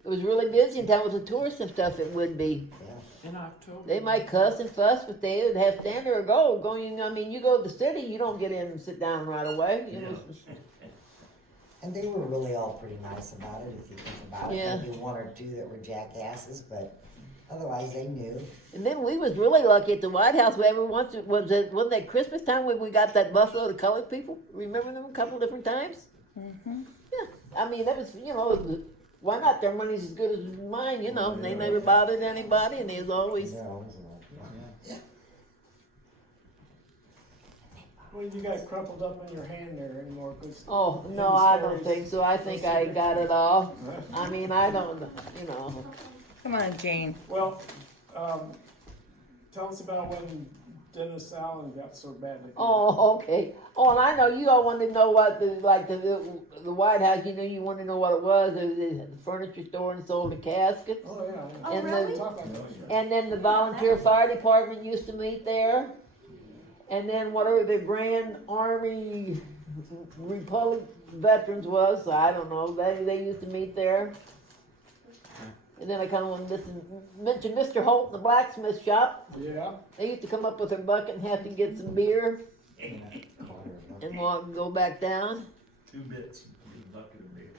it was really busy in town with the tourists and stuff, it would be. In October. They might cuss and fuss, but they would have stand there or go. Going, I mean, you go to the city, you don't get in and sit down right away. You know. And they were really all pretty nice about it, if you think about it. Yeah. Maybe one or two that were jackasses, but otherwise they knew. And then we was really lucky at the White House. We ever once wasn't that Christmas time when we got that busload of colored people? Remember them a couple different times? Mm-hmm. Yeah, I mean that was why not? Their money's as good as mine, you know. They never bothered anybody, and they was always. No, Well, you got crumpled up in your hand there anymore? Oh no, I don't think so. I think I got it all. I mean, I don't, you know. Come on, Jane. Well, tell us about when Dennis Allen got so badly. Oh, okay. Oh, and I know you all wanted to know what the White House. You know, you wanted to know what it was. It was the furniture store and sold the caskets. Oh yeah. Oh, And really? Talk about that. And then the volunteer fire department used to meet there. And then whatever the Grand Army Republic veterans was, I don't know, they used to meet there. And then I kind of want to mention Mr. Holt in the blacksmith shop. Yeah. They used to come up with their bucket and have to get some beer and walk and go back down. 2 bits, a bucket of beer.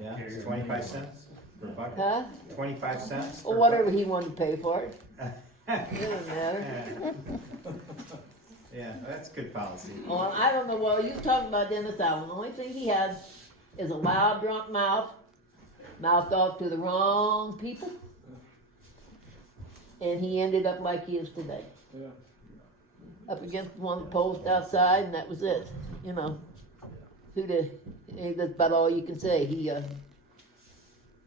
Yeah, it's 25 cents per bucket. Huh? 25 cents? Or per whatever he wanted to pay for it. It doesn't matter. Yeah, that's good policy. Well, I don't know. Well, you were talking about Dennis Allen. The only thing he had is a loud, drunk mouth mouthed off to the wrong people, and he ended up like he is today. Yeah. Up against one of the posts outside, and that was it. You know, that's about all you can say. It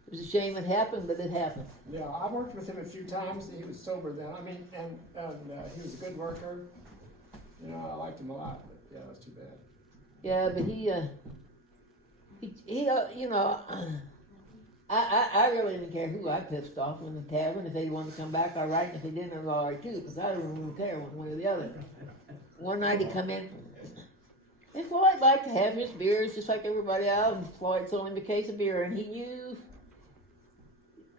was a shame it happened, but it happened. Yeah, I worked with him a few times. He was sober then. I mean, and he was a good worker. You know, I liked him a lot, but yeah, it was too bad. Yeah, but you know, I really didn't care who I pissed off in the tavern. If they wanted to come back, all right. And if they didn't, it was all right too, because I didn't really care one way or the other. One night he come in, and Floyd liked to have his beers just like everybody else, and Floyd sold him a case of beer, and he knew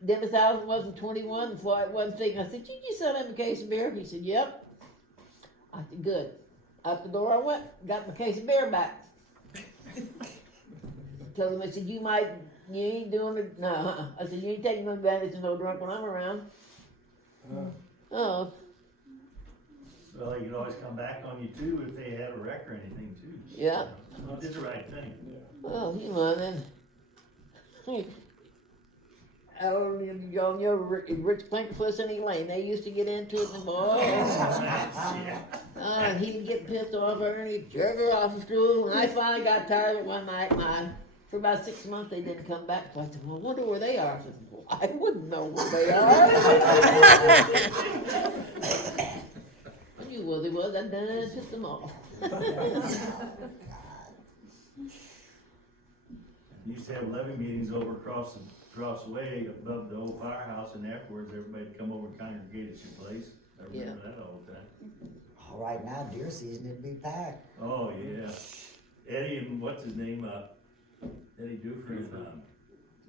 Dennis Allen wasn't 21, and Floyd wasn't thinking. I said, "Did you sell him a case of beer?" He said, "Yep." I said, "Good." Out the door I went, got my case of beer back. Told him, I said, you ain't doing it, no, I said, you ain't taking no advantage of no drunk when I'm around. Oh, Well, you can always come back on you too if they have a wreck or anything too. yeah. You did the right thing. Well, you know, then. I don't know, you know, Rich Plankerfuss and Elaine, they used to get into it, and and he'd get pissed off her, and he'd jerk her off the stool, and I finally got tired of it one night, and for about 6 months they didn't come back, so I said, well, I wonder where they are. I said, well, I wouldn't know where they are. I knew where they was, I done pissed them off. You used to have levy meetings over across the way above the old firehouse, and afterwards everybody'd come over and congregate at your place. I remember that all the time. All right, now deer season, it'd be packed. Oh, yeah. Eddie and what's his name, Eddie Dufresne,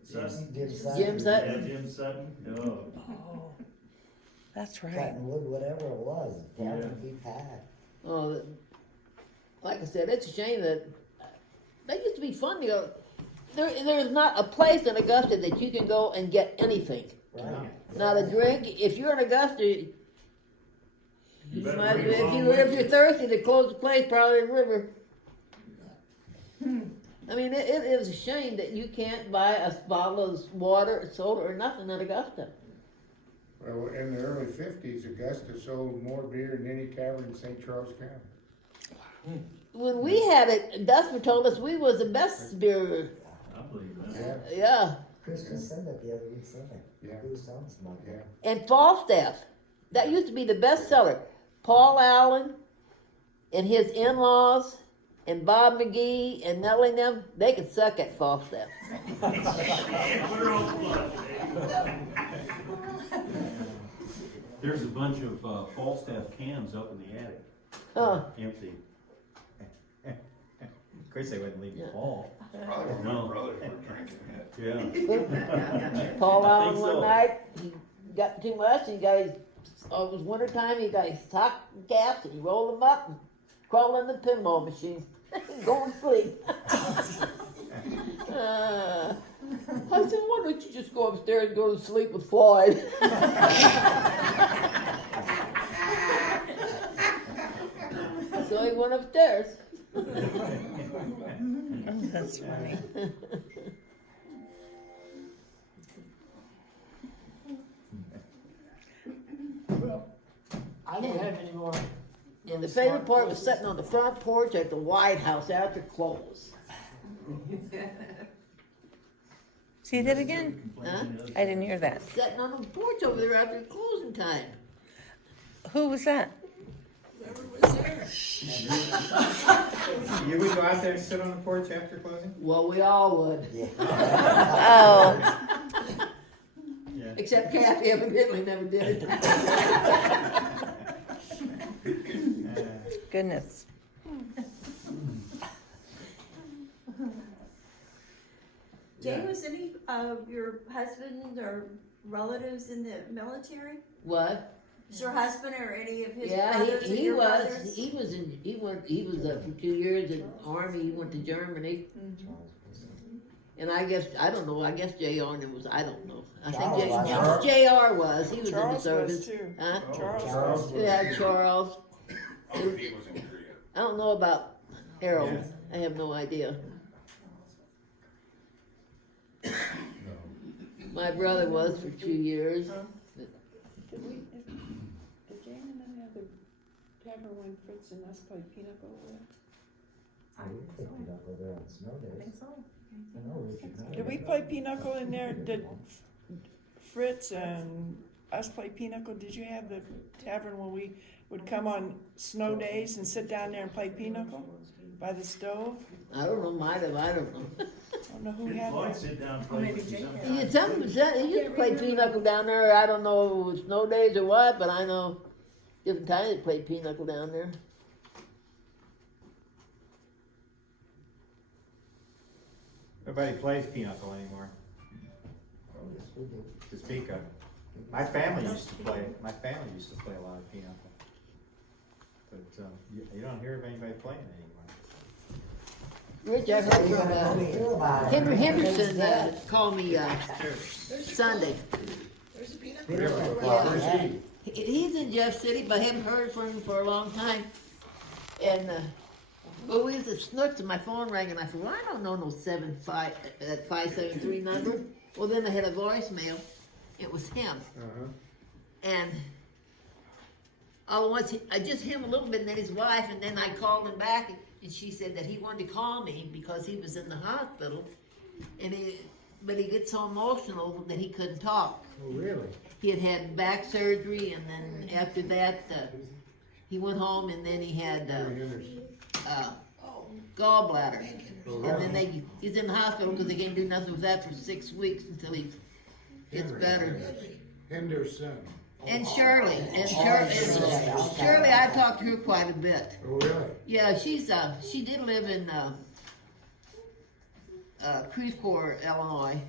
Sutton? Jim Sutton. Jim Sutton. Yeah, Jim Sutton, oh. That's right. Cutting wood, whatever it was, the town Yeah. would be packed. Oh, like I said, it's a shame that they used to be fun to go. There's not a place in Augusta that you can go and get anything. Right. Not a drink. If you're in Augusta, better might, bring a long if way. you're thirsty, they close the place probably in the river. I mean, it is a shame that you can't buy a bottle of water, soda, or nothing in Augusta. Well, in the early 50s, Augusta sold more beer than any tavern in St. Charles County. When we had it, Dustin told us we was the best beer. I believe that. Yeah. Christian said that the other week, Sunday. Yeah. He was telling us about that. And Falstaff, that used to be the best seller. Paul Allen and his in-laws and Bob McGee and Nellie and them, they could suck at Falstaff. Yeah, put her on the blood, There's a bunch of Falstaff cans up in the attic, Oh, empty. Of course they wouldn't leave Yeah. it all. No. Brothers were drinking it. Yeah. Paul I Allen think one so. night, he got too much, and he got his, it was wintertime, he got his sock caps, and he rolled them up and crawled in the pinball machine, going to sleep. I said, why don't you just go upstairs and go to sleep with Floyd? So he went upstairs. That's funny. Well, I don't have any more. And the favorite part was sitting on the front porch at the White House after close. See that again? Huh? I didn't hear that. Sitting on the porch over there after closing time. Who was that? Whoever was there. You would go out there and sit on the porch after closing? Well, we all would. Oh, Yeah. Except Kathy evidently never did it. goodness. Jane, was any of your husband or relatives in the military? What? Is your husband or any of his Yeah, brothers and he your was. brothers? He was for 2 years in the Army. He went to Germany. And I guess, I don't know, I guess J.R. was, I don't know. I Charles think was. J.R. was. He was in the Charles was service. too. Huh? Charles was. Yeah, Charles. Oh, he was in Korea. I don't know about Harold. I have no idea. My brother was for 2 years. Did Jane and them have the tavern when Fritz and us played pinochle over there? Did we play pinochle in there? Did Fritz and us play pinochle? Did you have the tavern when we would come on snow days and sit down there and play pinochle by the stove? I don't know, might have, I don't know. I don't know who Did had Floyd that. sit down and play with you sometime? Yeah, he used to play pinochle down there. I don't know if it was snow days or what, but I know different times they played pinochle down there. Nobody plays pinochle anymore, to speak of. My family used to play a lot of pinochle. But, you don't hear of anybody playing it anymore. Rich, I heard You from gotta go to hear about it. Henry Henderson called me Sunday. There's a peanut Really? butter. Yeah. He's in Jeff City, but I haven't heard from him for a long time. And well, we was at Snooks and my phone rang, and I said, "Well, I don't know no 573 number." Well, then I had a voicemail. It was him, and all at once I just him a little bit, and then his wife, and then I called him back, and she said that he wanted to call me because he was in the hospital, but he gets so emotional that he couldn't talk. Oh, really? He had had back surgery, and then after that, he went home, and then he had gallbladder. And then he's in the hospital because they can't do nothing with that for 6 weeks until he gets better. Henderson. And Shirley, Shirley, I talked to her quite a bit. Oh, really? Yeah, she did live in Creve Coeur, Illinois,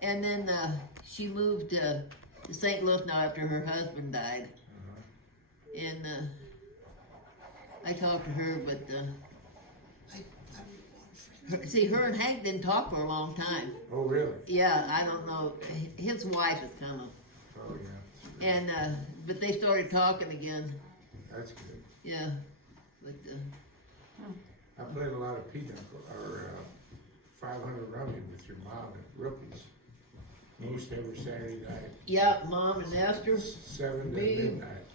and then she moved to St. Louis now after her husband died. And I talked to her, but her and Hank didn't talk for a long time. Oh, really? Yeah, I don't know. His wife is kind of, Oh, yeah. and but they started talking again. That's good. Yeah, but I played a lot of pinochle, or 500 rummy with your mom at Rookies. Most every Saturday night, yeah, Mom and Esther. 7 to Me. midnight.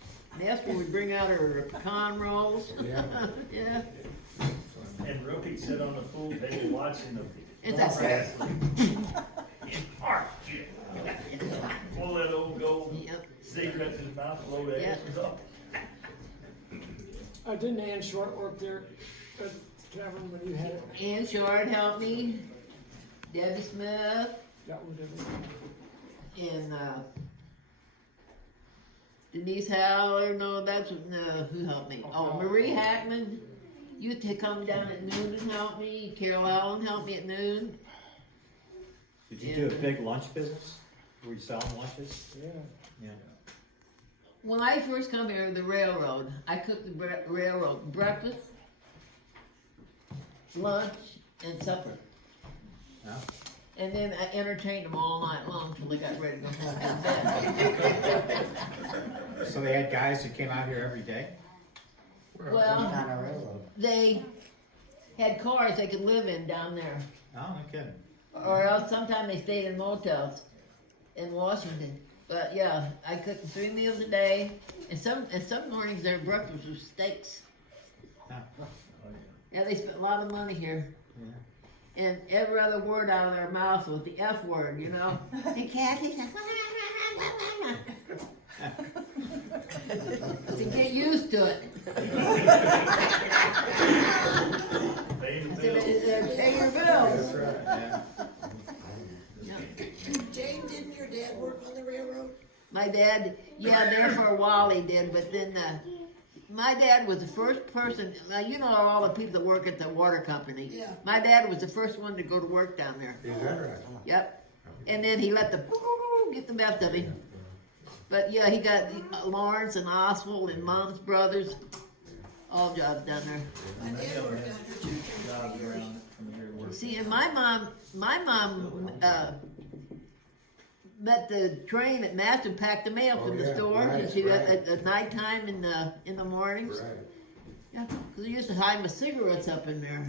Esther would bring out her pecan rolls. Yeah. Yeah. And Rookie sit on the pool table watching the It's a wrestling. In park, yeah. Pull that old gold Yep. cigarette in his mouth, blow the Yeah. ashes off. Didn't Ann Short work there at the tavern when you had it? Ann Short helped me. Debbie Smith That one did. and Denise Howler. No, who helped me? Oh, Marie Hackman. You to come down at noon and help me. Carol Allen helped me at noon. Did you do a big lunch business? Were you selling lunches? Yeah. Yeah. When I first come here, the railroad, I cooked the railroad breakfast, lunch, and supper. Yeah. And then I entertained them all night long till they got ready to go home to bed. So they had guys that came out here every day? Well, On a railroad. they had cars they could live in down there. Oh, no kidding. Or else sometimes they stayed in motels in Washington. But yeah, I cooked 3 meals a day, and some mornings their breakfast was steaks. Yeah. Yeah, they spent a lot of money here. Yeah. And every other word out of their mouth was the F word, you know. And Kathy says, to get used to it. Pay the I bills. said, pay your bills. That's right. Yeah. Jane, didn't your dad work on the railroad? My dad, yeah, there for a while he did, but then my dad was the first person, you know all the people that work at the water company. Yeah. My dad was the first one to go to work down there. Is that right? Yep. And then he let the get the best of him. But yeah, he got Lawrence and Oswald and Mom's brothers, all jobs down there. My dad worked on her too. Jobs around from here to work. See, and my mom met the train at Master, packed the mail from Oh, the yeah, store, and right, she right. at nighttime in the mornings. Right. Yeah, because I used to hide my cigarettes up in there.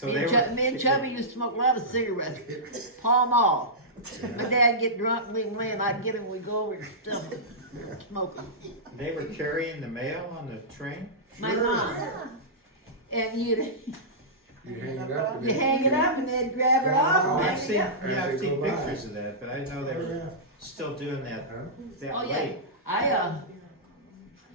So they were. Me and Chubby used to smoke a lot of cigarettes. Pall Mall. My dad get drunk and leave him laying. I'd get him. We'd go over and stuff him. Smoke him. They were carrying the mail on the train? My mom. And you'd You hang it up. and you then- hang it up and they'd grab it off and I've hang seen, it up. yeah, I've As they seen go by. pictures of that, but I didn't know they were still doing that, that Oh, yeah. late.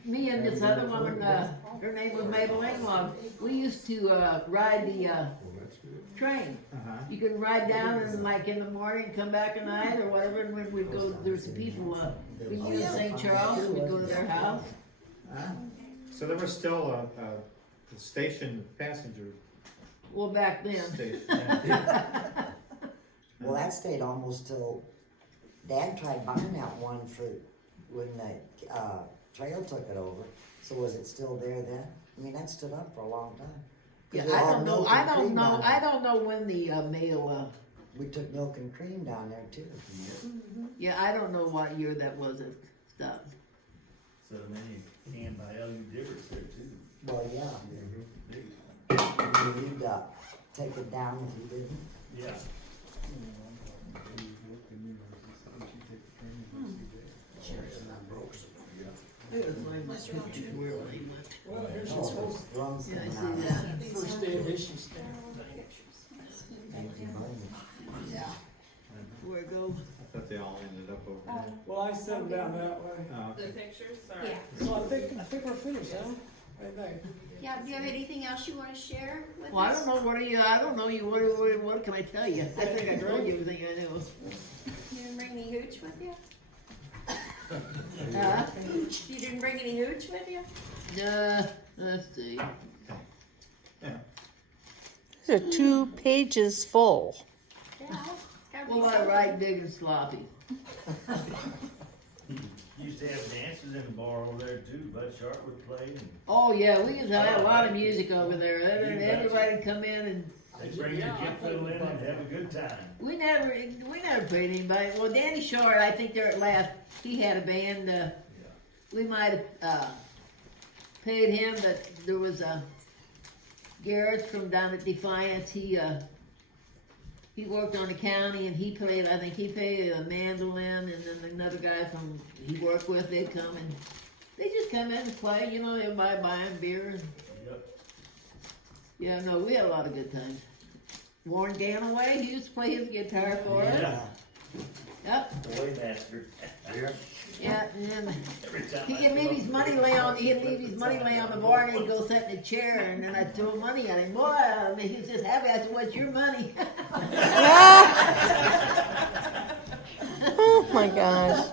Me and this other woman, her name was Mabel Englaw, we used to ride the Well, that's good. train. Uh-huh. You could ride down and like in the morning, come back at night or whatever, and when we'd go, there's some people, we knew in St. Charles, we'd go to their house. So there was still a station passenger Well, back then. station. Yeah. Well, that stayed almost till, Dad tried buying that one for when the, trail took it over. So was it still there then? I mean, that stood up for a long time. 'Cause Yeah, we I all don't know, milk I and don't cream know, down I there. don't know when the mail, We took milk and cream down there too. yeah, I don't know what year that was it stopped. So then you can buy ugly diggers there too. Well, yeah, Big. you need to take it down if you didn't. Yeah. It was like my pictures were when he went. Well, here's Oh, his whole drums Yeah, I coming out. see that. first day of issues there. Thank you, buddy. Where it go? I thought they all ended up over there. Well, I sent them down that way. The pictures, sorry. Yeah. So I think we're finished, huh? What do you think? Yeah, do you have anything else you wanna share with us? Well, I don't know, I don't know you, what can I tell you? I think I told you everything I knew. You didn't bring any hooch with you? Huh? You didn't bring any hooch with you? Let's see. These are 2 pages full. Yeah. It's gotta be Well, I something. ride big and sloppy. Used to have dances in the bar over there too. Bud Sharp would play and Oh, yeah, we used to have a lot of music over there. Everybody'd come in and they'd bring your kid fiddle in and have a good time. we never paid anybody. Well, Danny Short, I think there at last, he had a band, we might have, paid him, but there was Garrett from down at Defiance, he worked on the county and he played, I think he played a mandolin, and then another guy from, he worked with, they'd come and, they just come in and play, you know, everybody buying beer. And, Yep. yeah, no, we had a lot of good times. Warren Ganaway, he used to play his guitar for us. Yeah. Yep, Boy master. Yeah. yeah, and then Every time he'd I leave come his up money to lay on, he'd leave his money lay on the bar, and he'd go sit in a chair, and then I'd throw money at him. Boy, I mean, he was just happy. I said, "What's your money?" Oh my gosh.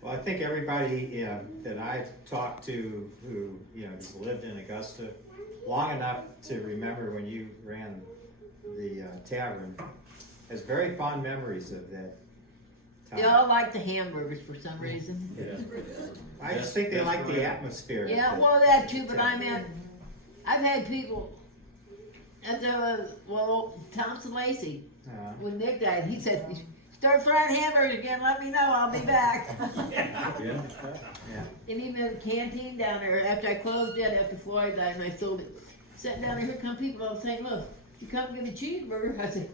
Well, I think everybody that I've talked to who, has lived in Augusta long enough to remember when you ran the tavern has very fond memories of that time. They all like the hamburgers for some reason. I just think they like the atmosphere. of Yeah, the- well, that too, but I meant, I've had people, at Thompson Lacey, when Nick died, he said, "Start frying hamburgers again, let me know, I'll be back." Yeah. And even at the canteen down there, after I closed it, after Floyd died and I sold it, sitting down there, here come people all saying, "Look, you come get a cheeseburger?" I said,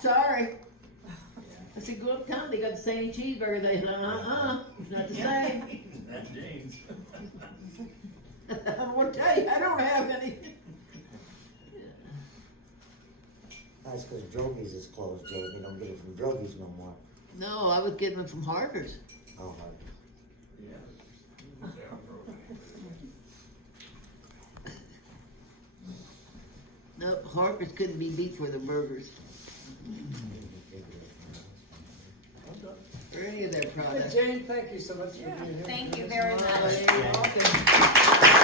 "Sorry." I said, "Go uptown, they got the same cheeseburger." They said, it's not the same. That's James. I'm gonna tell you, I don't have any. That's because Drogies is closed, Jay. They don't get it from Drogies no more. No, I was getting them from Harker's. Oh, Nope, Harker's couldn't be beat for the burgers. Or any of their Hey, products. Jane, thank you so much for being here. Thank you very much. You're welcome.